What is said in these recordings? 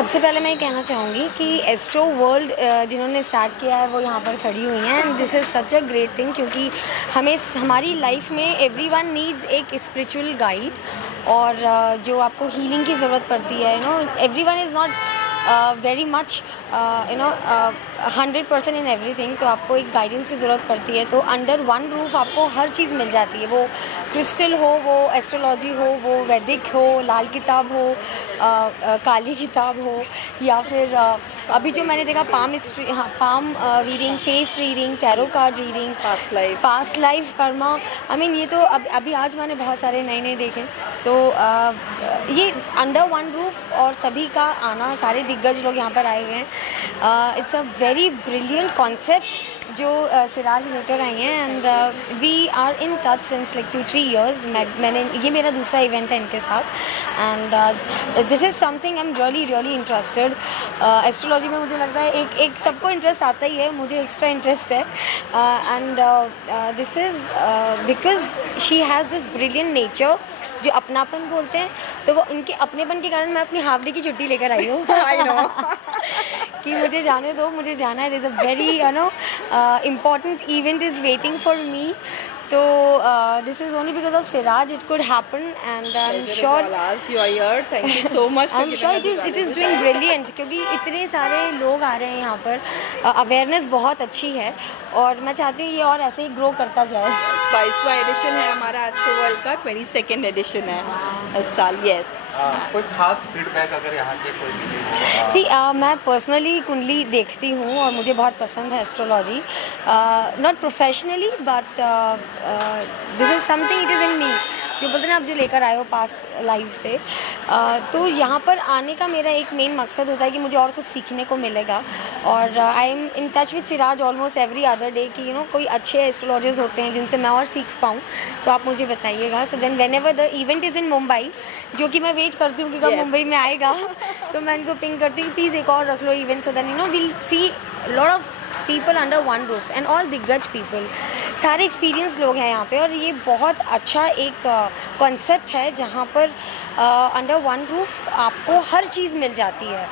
सबसे पहले मैं ये कहना चाहूँगी कि एस्ट्रो वर्ल्ड जिन्होंने स्टार्ट किया है वो यहाँ पर खड़ी हुई हैं and this is such a great thing, क्योंकि हमें हमारी लाइफ में एवरीवन नीड्स एक स्पिरिचुअल गाइड। और जो आपको हीलिंग की ज़रूरत पड़ती है, everyone is not very much 100% in everything, तो आपको एक गाइडेंस की ज़रूरत पड़ती है। तो अंडर वन रूफ आपको हर चीज़ मिल जाती है, वो क्रिस्टल हो, वो एस्ट्रोलॉजी हो, वो वैदिक हो, लाल किताब हो, काली किताब हो, या फिर अभी जो मैंने देखा palm reading, face reading, tarot card reading, past life Karma. ये तो अभी आज मैंने बहुत सारे नए देखे। तो ये अंडर वन रूफ और सभी का आना, सारे दिग्गज लोग यहाँ पर आए हुए हैं। It's a very brilliant concept जो सिराज लेकर आई हैं and we are in touch since like 2-3 years। मैंने ये मेरा दूसरा इवेंट है इनके साथ and this is something I am really interested. Astrology में मुझे लगता है एक सबको इंटरेस्ट आता ही है, मुझे एक्स्ट्रा इंटरेस्ट है and this is because she has this brilliant nature जो अपनापन बोलते हैं। तो वो इनके अपनेपन के कारण मैं अपनी हाफ डे की छुट्टी लेकर आई हूँ आई नो कि मुझे जाने दो, मुझे जाना है। This a very important event is waiting for me. So this is only because of Siraj it could happen and I'm sure you are here. Thank you so much for I'm sure it is doing brilliant, क्योंकि इतने सारे लोग आ रहे हैं यहाँ पर, awareness बहुत अच्छी है और मैं चाहती हूँ ये और ऐसे ही ग्रो करता जाए। 22वां एडिशन है हमारा एस्ट्रो वर्ल्ड का, 22nd एडिशन है इस साल। यस, कोई खास फीडबैक अगर यहाँ से कोई मिले हो? सी मैं पर्सनली कुंडली देखती हूँ और मुझे बहुत पसंद है astrology, not professionally but this is something it is in me, जो बोलते हैं ना आप जो लेकर आए हो पास्ट लाइफ से। तो यहाँ पर आने का मेरा एक मेन मकसद होता है कि मुझे और कुछ सीखने को मिलेगा और I am in touch with Siraj almost every other day कि कोई अच्छे एस्ट्रोलॉजर्स होते हैं जिनसे मैं और सीख पाऊँ, तो आप मुझे बताइएगा। So then whenever the event is in Mumbai, जो कि मैं वेट करती हूँ कि कब मुंबई में आएगा तो मैं इनको पिंग करती हूँ प्लीज़ एक और रख लो event, so then will see lot of people under one roof and all दिग्गज पीपल, सारे एक्सपीरियंस लोग हैं यहाँ पे। और ये बहुत अच्छा एक कॉन्सेप्ट है जहाँ पर अंडर वन रूफ आपको हर चीज़ मिल जाती है।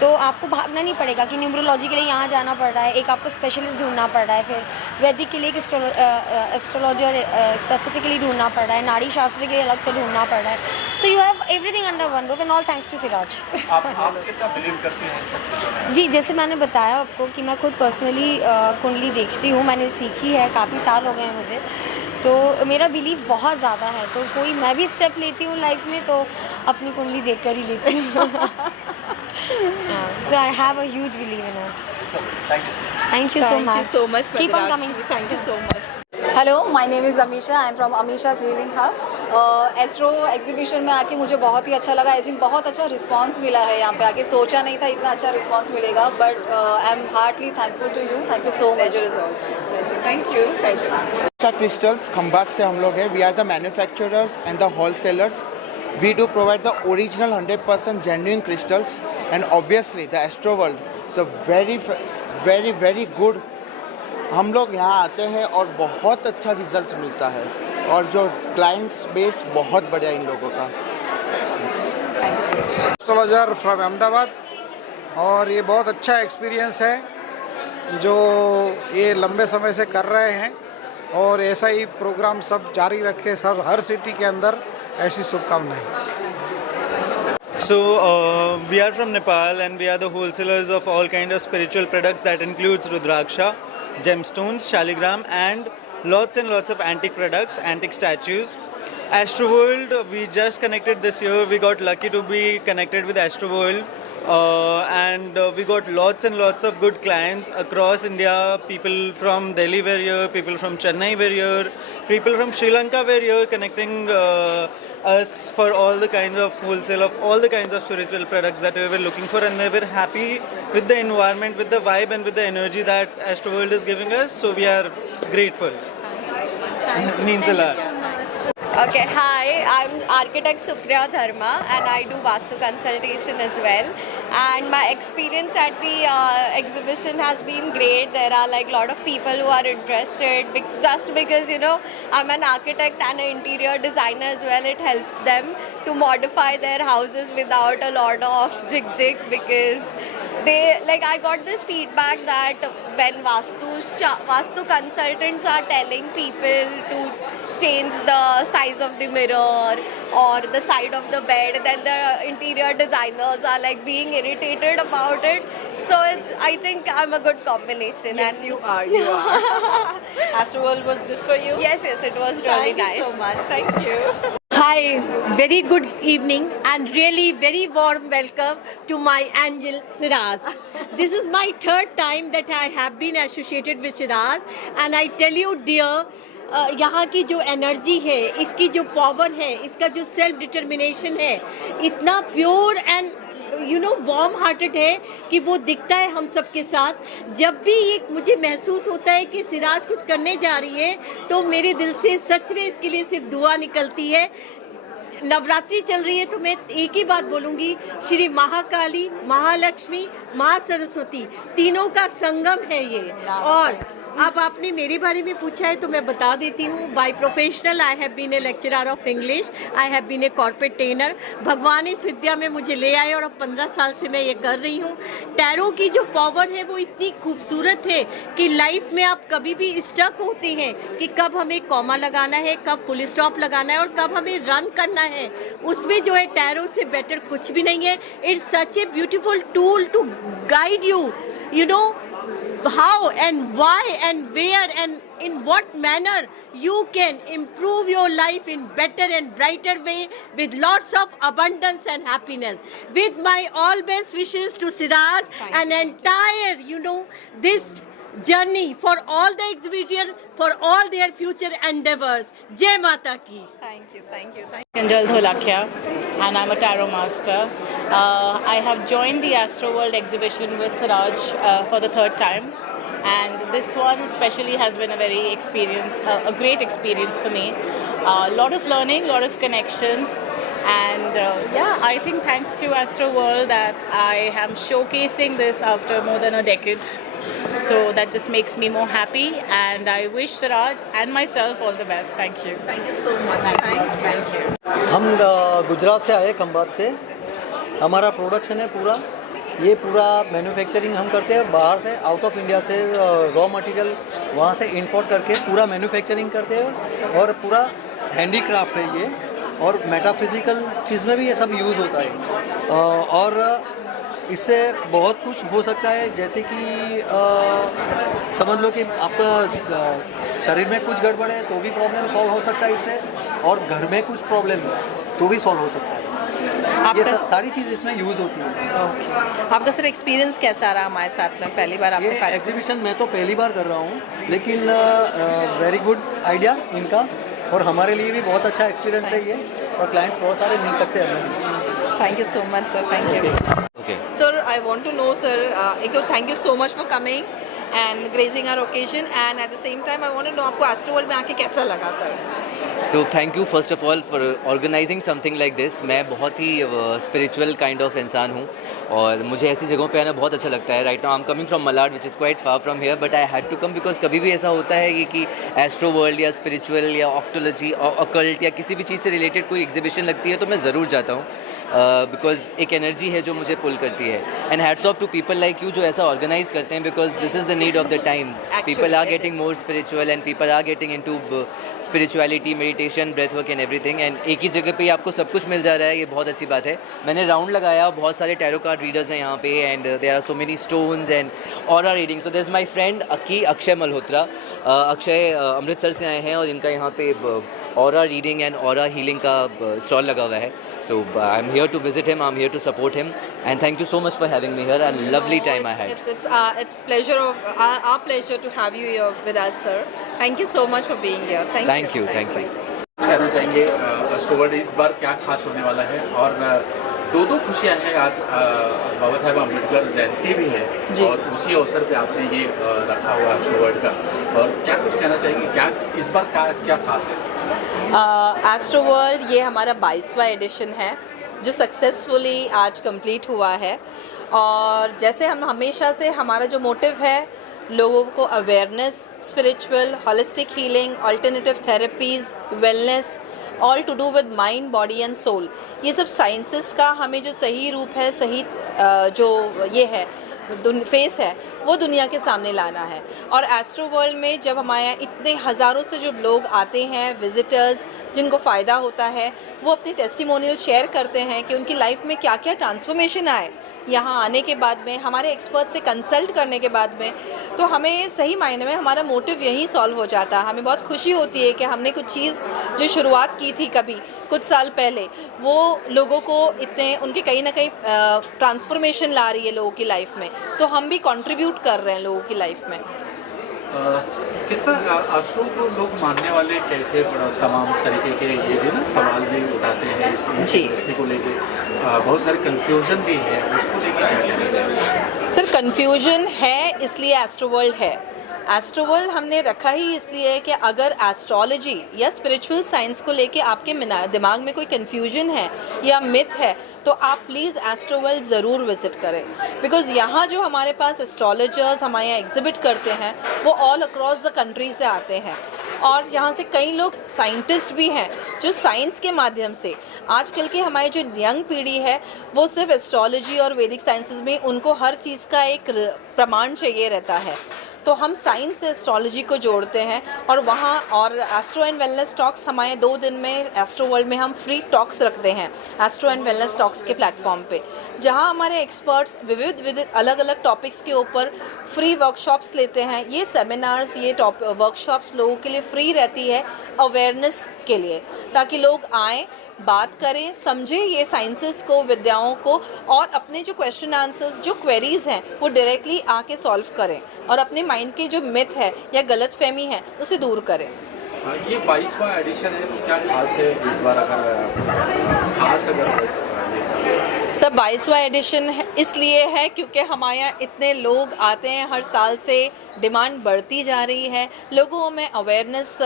तो आपको भागना नहीं पड़ेगा कि न्यूमरोलॉजी के लिए यहाँ जाना पड़ रहा है, एक आपको स्पेशलिस्ट ढूंढना पड़ रहा है, फिर वैदिक के लिए एक एस्ट्रोलॉजर स्पेसिफिकली ढूंढना पड़ रहा है, नाड़ी शास्त्र के लिए अलग से ढूंढना पड़ रहा है। So you have everything under one roof and all thanks to Siraj. आप कितना बिलीव करती हैं इन सब चीज़ों में? जी, जैसे मैंने बताया आपको कि मैं खुद पर्सनली कुंडली देखती हूँ, मैंने सीखी है, काफ़ी साल हो गए हैं मुझे, तो मेरा बिलीव बहुत ज़्यादा है। तो कोई मैं भी स्टेप लेती हूँ लाइफ में तो अपनी कुंडली देख कर ही लेती हूँ। So I have a huge belief in it. Thank you so much. Thank you so much. Keep on coming. Thank you so much. Hello, my name is Amisha, I am from Amisha's healing hub. Astro exhibition में आके मुझे बहुत ही अच्छा लगा, as बहुत अच्छा response मिला है यहाँ पे आके, सोचा नहीं था इतना अच्छा रिस्पांस मिलेगा, but I am heartly thankful to you, thank you so much. Thank you. Crystals Khambhat से हम लोग हैं। We are the manufacturers and the wholesalers. We do provide the original 100% genuine crystals and obviously the astro world is a very very good. हम लोग यहाँ आते हैं और बहुत अच्छा रिजल्ट मिलता है और जो क्लाइंट्स बेस बहुत बढ़िया इन लोगों का। एस्ट्रोलॉजर फ्रॉम अहमदाबाद, और ये बहुत अच्छा एक्सपीरियंस है जो ये लंबे समय से कर रहे हैं और ऐसा ही प्रोग्राम सब जारी रखे सर, हर सिटी के अंदर ऐसी शुभकामनाएं। So we are from Nepal and we are the wholesalers of all kind of spiritual products that includes Rudraksha, gemstones, shaligram and lots of antique products, antique statues. Astro World, we just connected this year. We got lucky to be connected with Astro World and we got lots of good clients across India. People from Delhi were here, people from Chennai were here, people from Sri Lanka were here connecting us for all the kinds of wholesale of all the kinds of spiritual products that we were looking for, and they were happy with the environment, with the vibe and with the energy that Astro World is giving us, so we are grateful. Means a lot. Okay, hi, I'm architect Supriya Dharma and I do Vastu consultation as well. And my experience at the exhibition has been great. There are like a lot of people who are interested just because, you know, I'm an architect and an interior designer as well. It helps them to modify their houses without a lot of jig because I got this feedback that when Vastu consultants are telling people to change the size of the mirror or the side of the bed, then the interior designers are like being irritated about it. So I think I'm a good combination. Yes, and you are. You are. Astroworld was good for you. Yes, it was really Thank nice. you so much. Thank you. Hi, very good evening and really very warm welcome to my angel Shiraz. This is my third time that I have been associated with Shiraz and I tell you dear, यहाँ की जो energy है, इसकी जो power है, इसका जो self determination है, इतना प्योर एंड वार्म हार्टेड है कि वो दिखता है हम सब के साथ। जब भी ये मुझे महसूस होता है कि सिराज कुछ करने जा रही है तो मेरे दिल से सच में इसके लिए सिर्फ दुआ निकलती है। नवरात्रि चल रही है तो मैं एक ही बात बोलूँगी, श्री महाकाली, महालक्ष्मी, महासरस्वती तीनों का संगम है ये। और अब आपने मेरे बारे में पूछा है तो मैं बता देती हूँ। By professional I have been a lecturer of English, I have been a corporate trainer. भगवान इस विद्या में मुझे ले आए और अब 15 साल से मैं ये कर रही हूँ। टैरो की जो पावर है वो इतनी खूबसूरत है कि लाइफ में आप कभी भी स्टक होते हैं कि कब हमें कॉमा लगाना है, कब फुल स्टॉप लगाना है और कब हमें रन करना है, उसमें जो है टैरो से बेटर कुछ भी नहीं है। It's such a beautiful tool to guide you know how and why and where and in what manner you can improve your life in better and brighter way with lots of abundance and happiness. With my all best wishes to Shiraz and entire, this journey for all the exhibitors, for all their future endeavors. Jai Mata Ki. Thank you. Anjal Dholakia, and I'm a tarot master. I have joined the Astroworld exhibition with Siraj for the third time, and this one especially has been a a great experience for me. A lot of learning, a lot of connections, and I think thanks to Astroworld that I am showcasing this after more than a decade. So that just makes me more happy, and I wish Siraj and myself all the best. Thank you. Thank you so much. Thank you. हम गुजरात से आए, खंभात से। हमारा production है पूरा, ये पूरा manufacturing हम करते हैं बाहर से, आउट ऑफ इंडिया से रॉ मटेरियल वहाँ से इंपोर्ट करके पूरा मैन्युफैक्चरिंग करते हैं और पूरा हैंडीक्राफ्ट है ये, और मेटाफिजिकल चीज़ में भी ये सब यूज़ होता है। और इससे बहुत कुछ हो सकता है, जैसे कि समझ लो कि आपका शरीर में कुछ गड़बड़ है तो भी प्रॉब्लम सॉल्व हो सकता है इससे, और घर में कुछ प्रॉब्लम है तो भी सॉल्व हो सकता है। ये सारी चीज़ इसमें यूज़ होती है। आपका सर एक्सपीरियंस कैसा रहा हमारे साथ में? पहली बार आपके पास एग्जीबिशन मैं तो पहली बार कर रहा हूँ, लेकिन वेरी गुड आइडिया इनका, और हमारे लिए भी बहुत अच्छा एक्सपीरियंस है ये, और क्लाइंट्स बहुत सारे मिल सकते हैं हमें। Thank you so much, sir. Thank you. Okay. Sir, I want to know, sir, एक तो thank you so much for coming and gracing our occasion, and at the same time, I want to know आपको Astroworld में आके कैसा लगा, sir? So thank you first of all for organizing something like this. मैं बहुत ही spiritual kind of इंसान हूँ और मुझे ऐसी जगहों पे आना बहुत अच्छा लगता है. Right now I'm coming from Malad, which is quite far from here, but I had to come because कभी भी ऐसा होता है कि Astroworld या spiritual या octology और occult या किसी भी चीज़ से related कोई exhibition लगती है तो मैं ज़रूर जाता हूँ. बिकॉज एक एनर्जी है जो मुझे पुल करती है, and hats off to people like you जो ऐसा ऑर्गेनाइज करते हैं, because this is the need of the time. People are getting more spiritual and people are getting into spirituality, meditation, breath work and everything, and एक ही जगह पे आपको सब कुछ मिल जा रहा है. ये बहुत अच्छी बात है. मैंने राउंड लगाया, बहुत सारे टैरो कार्ड रीडर्स हैं यहाँ पे, and there are so many stones and aura reading. So there is my friend Akshay Malhotra. Akshay Amritsar से आए हैं और इनका यहाँ पे aura reading and aura healing का स्टॉल लगा हुआ है. So I'm here to visit him, I'm here to support him, and thank you so much for having me here, and lovely time I had. It's pleasure of our pleasure to have you here with us, sir. Thank you so much for being here. Thank you. कहना चाहेंगे Astroworld इस बार क्या खास होने वाला है, और दो खुशियां हैं आज, बाबा साहेब अम्बेडकर जयंती भी है जी। और उसी अवसर पे आपने ये रखा हुआ एस्ट्रो वर्ल्ड का, और क्या कुछ कहना चाहेंगे, क्या इस बार क्या खास है? एस्ट्रो वर्ल्ड ये हमारा 22वां एडिशन है जो सक्सेसफुली आज कंप्लीट हुआ है। और जैसे हम हमेशा से, हमारा जो मोटिव है लोगों को awareness, spiritual, holistic healing, alternative therapies, wellness, all to do with mind, body and soul, ये सब साइंसेस का हमें जो सही रूप है, सही जो ये है फेस है, वो दुनिया के सामने लाना है। और एस्ट्रो वर्ल्ड में जब हमारे यहाँ इतने हज़ारों से जो लोग आते हैं, विजिटर्स, जिनको फ़ायदा होता है, वो अपनी टेस्टिमोनियल शेयर करते हैं कि उनकी लाइफ में क्या क्या ट्रांसफॉर्मेशन आए यहाँ आने के बाद में, हमारे एक्सपर्ट से कंसल्ट करने के बाद में। तो हमें सही मायने में हमारा मोटिव यही सॉल्व हो जाता है। हमें बहुत खुशी होती है कि हमने कुछ चीज़ जो शुरुआत की थी कभी कुछ साल पहले, वो लोगों को इतने उनके कहीं ना कहीं ट्रांसफॉर्मेशन ला रही है लोगों की लाइफ में, तो हम भी कंट्रीब्यूट कर रहे हैं लोगों की लाइफ में। कितना एस्ट्रो को लोग मानने वाले कैसे, तमाम तरीके के ये भी ना सवाल भी उठाते हैं इस इंडस्ट्री को लेके, बहुत सारे कंफ्यूजन भी है, उसको लेकर क्या कहना चाहिए? सर कंफ्यूजन है इसलिए एस्ट्रो वर्ल्ड है। एस्ट्रो वर्ल्ड हमने रखा ही इसलिए कि अगर एस्ट्रोलॉजी या स्पिरिचुअल साइंस को लेके आपके दिमाग में कोई कन्फ्यूजन है या मिथ है, तो आप प्लीज़ एस्ट्रो वर्ल्ड ज़रूर विज़िट करें। बिकॉज़ यहाँ जो हमारे पास एस्ट्रोलॉजर्स हमारे यहाँ एग्जिबिट करते हैं, वो ऑल अक्रॉस द कंट्री से आते हैं। और यहाँ से कई लोग साइंटिस्ट भी हैं जो साइंस के माध्यम से, आजकल के हमारी जो यंग पीढ़ी है वो सिर्फ एस्ट्रोलॉजी और वैदिक साइंसेस में उनको हर चीज़ का एक प्रमाण चाहिए रहता है। तो हम साइंस से एस्ट्रोलॉजी को जोड़ते हैं और वहाँ, और एस्ट्रो एंड वेलनेस टॉक्स हमारे 2 दिन में एस्ट्रो वर्ल्ड में हम फ्री टॉक्स रखते हैं एस्ट्रो एंड वेलनेस टॉक्स के प्लेटफॉर्म पे, जहाँ हमारे एक्सपर्ट्स विविध अलग अलग टॉपिक्स के ऊपर फ्री वर्कशॉप्स लेते हैं। ये सेमिनार्स, ये वर्कशॉप्स लोगों के लिए फ्री रहती है अवेयरनेस के लिए, ताकि लोग आएँ, बात करें, समझें ये साइंसेस को, विद्याओं को, और अपने जो क्वेश्चन आंसर्स, जो क्वेरीज़ हैं, वो डायरेक्टली आके सॉल्व करें और अपने माइंड के जो मिथ है या गलतफहमी है उसे दूर करें। ये 22वां एडिशन है, तो क्या खास है इस बार? सर 22वां एडिशन इसलिए है क्योंकि हमारे यहाँ इतने लोग आते हैं हर साल से, डिमांड बढ़ती जा रही है, लोगों में अवेयरनेस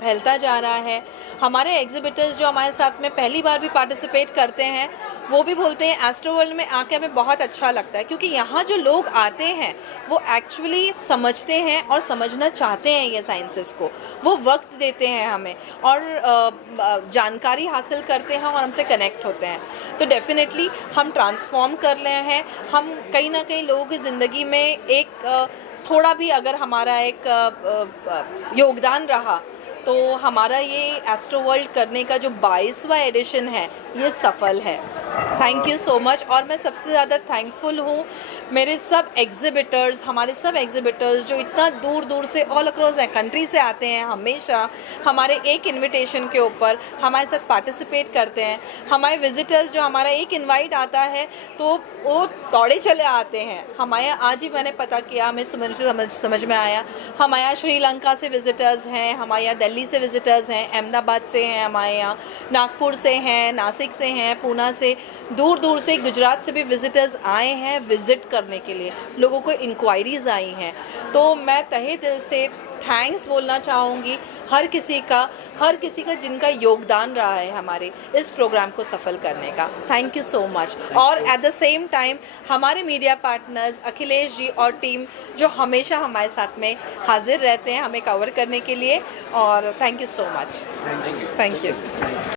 फैलता जा रहा है। हमारे एग्जिबिटर्स जो हमारे साथ में पहली बार भी पार्टिसिपेट करते हैं, वो भी बोलते हैं एस्ट्रो वर्ल्ड में आके हमें बहुत अच्छा लगता है, क्योंकि यहाँ जो लोग आते हैं वो एक्चुअली समझते हैं और समझना चाहते हैं ये साइंसेस को, वो वक्त देते हैं हमें और जानकारी हासिल करते हैं और हमसे कनेक्ट होते हैं। तो डेफिनेटली हम ट्रांसफॉर्म कर रहे हैं, हम कहीं ना कहीं लोगों की ज़िंदगी में एक थोड़ा भी अगर हमारा एक योगदान रहा, तो हमारा ये एस्ट्रो वर्ल्ड करने का जो 22वां एडिशन है ये सफल है। Thank you so much. और मैं सबसे ज़्यादा थैंकफुल हूँ मेरे सब एग्जिबिटर्स, हमारे सब एग्जिबिटर्स जो इतना दूर दूर से ऑल अक्रॉस कंट्री से आते हैं, हमेशा हमारे एक इनविटेशन के ऊपर हमारे साथ पार्टिसिपेट करते हैं। हमारे विजिटर्स जो हमारा एक इनवाइट आता है तो वो दौड़े चले आते हैं। हमारे यहाँ आज ही मैंने पता किया, हमें समझ में आया, हमारे यहाँ श्रीलंका से विज़िटर्स हैं, हमारे यहाँ दिल्ली से विज़िटर्स हैं, अहमदाबाद से हैं, हमारे यहाँ नागपुर से हैं, नासिक से हैं, पूना से, दूर दूर से, गुजरात से भी विज़िटर्स आए हैं विज़िट करने के लिए, लोगों को इंक्वायरीज़ आई हैं। तो मैं तहे दिल से थैंक्स बोलना चाहूँगी हर किसी का जिनका योगदान रहा है हमारे इस प्रोग्राम को सफल करने का। Thank you so much. और एट द सेम टाइम हमारे मीडिया पार्टनर्स अखिलेश जी और टीम जो हमेशा हमारे साथ में हाजिर रहते हैं हमें कवर करने के लिए, और thank you so much. Thank you.